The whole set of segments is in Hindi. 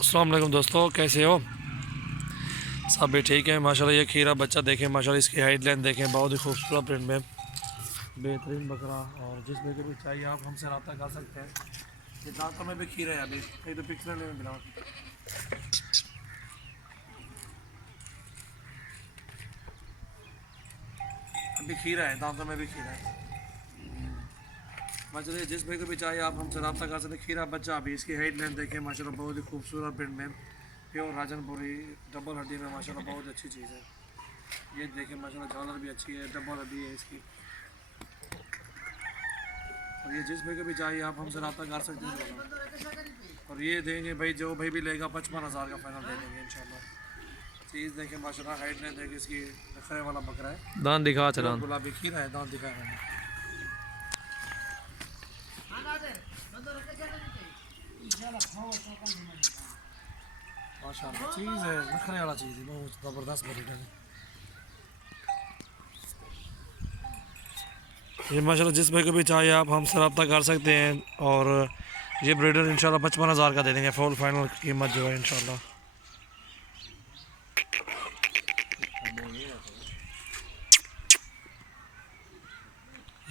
अस्सलाम वालेकुम दोस्तों, कैसे हो? सब भी ठीक है माशाल्लाह। ये खीरा बच्चा देखें माशाल्लाह, इसकी हाइट लेंथ देखें, बहुत ही खूबसूरत प्रिंट में बेहतरीन बकरा। और जिस बकरे भी चाहिए आप हमसे रब्ता कर सकते हैं। ये दांतों में भी खीरा है, अभी कहीं तो पिक्चर में मिला, अभी खीरा है, दांतों में भी खीरा है। माशाल्लाह जिस बकरे भी चाहिए आप हमसे रब्ता कर सकते हैं। खीरा बच्चा अभी इसकी हाइट लेंथ देखें माशाल्लाह, बहुत ही खूबसूरत प्रिंट में प्योर राजनपुरी डबल हड्डी में माशाल्लाह, बहुत अच्छी चीज़ है। ये देखें माशाल्लाह, झालर भी अच्छी है, डबल हड्डी है इसकी। और ये जिस भाई को भी चाहिए आप हमसे रब्ता कर सकते हैं। और ये देंगे भाई, जो भाई भी लेगा 55,000 का फाइनल दे देंगे इंशाल्लाह। चीज़ देखें माशाल्लाह, हाइट ने देखें, इसकी नखरे वाला बकरा है। दांत दिखा चला, गुलाबी खीरा है, दांत दिखा है माशाल्लाह। चीज़ है, नखरे वाला चीज़ है, बहुत ज़बरदस्त बकरा है ये माशाल्लाह। जिस भाई को भी चाहिए आप हमसे रब्ता कर सकते हैं। और ये ब्रीडर इंशाल्लाह 55,000 का दे देंगे, फुल फाइनल कीमत जो है इंशाल्लाह।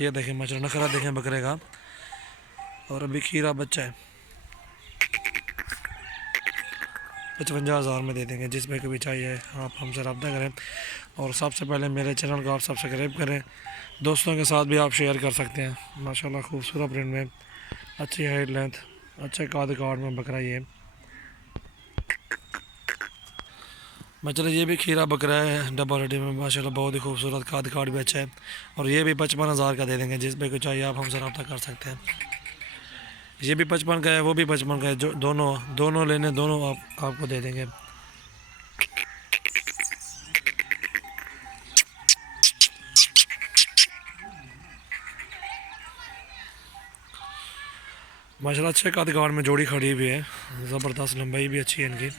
ये देखें माशाल्लाह, नखरा देखें बकरे का। और अभी खीरा बच्चा है, 55,000 में दे देंगे। जिस भाई को भी चाहिए आप हमसे रब्ता करें। और सबसे पहले मेरे चैनल को आप सब्सक्राइब करें, दोस्तों के साथ भी आप शेयर कर सकते हैं। माशाल्लाह खूबसूरत प्रिंट में, अच्छी हाइट लेंथ, अच्छे काद कार्ड में बकरा ये माशाल्लाह। ये भी खीरा बकरा है, डबल हड्डी में माशाल्लाह, बहुत ही खूबसूरत काद कार्ड भी अच्छा है। और ये भी 55,000 का दे देंगे। जिस भाई को चाहिए आप हमसे रब्ता कर सकते हैं। ये भी 55 का है, वो भी 55 का है, जो दोनों दोनों लेने, दोनों आपको दे देंगे। माशाल्लाह अच्छे काद कार्ड में जोड़ी खड़ी हुई है, ज़बरदस्त लंबाई भी अच्छी है इनकी।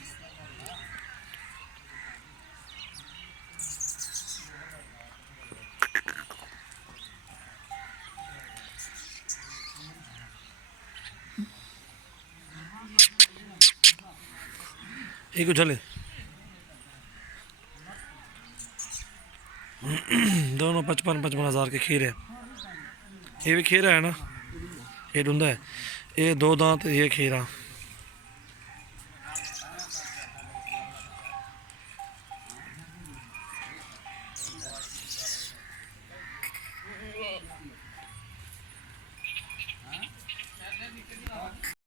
एक उछले दोनों 55,000 के खीरे। ये भी खीरा है ना, ये ढूंढा है, ये दो दांत, ये खीरा।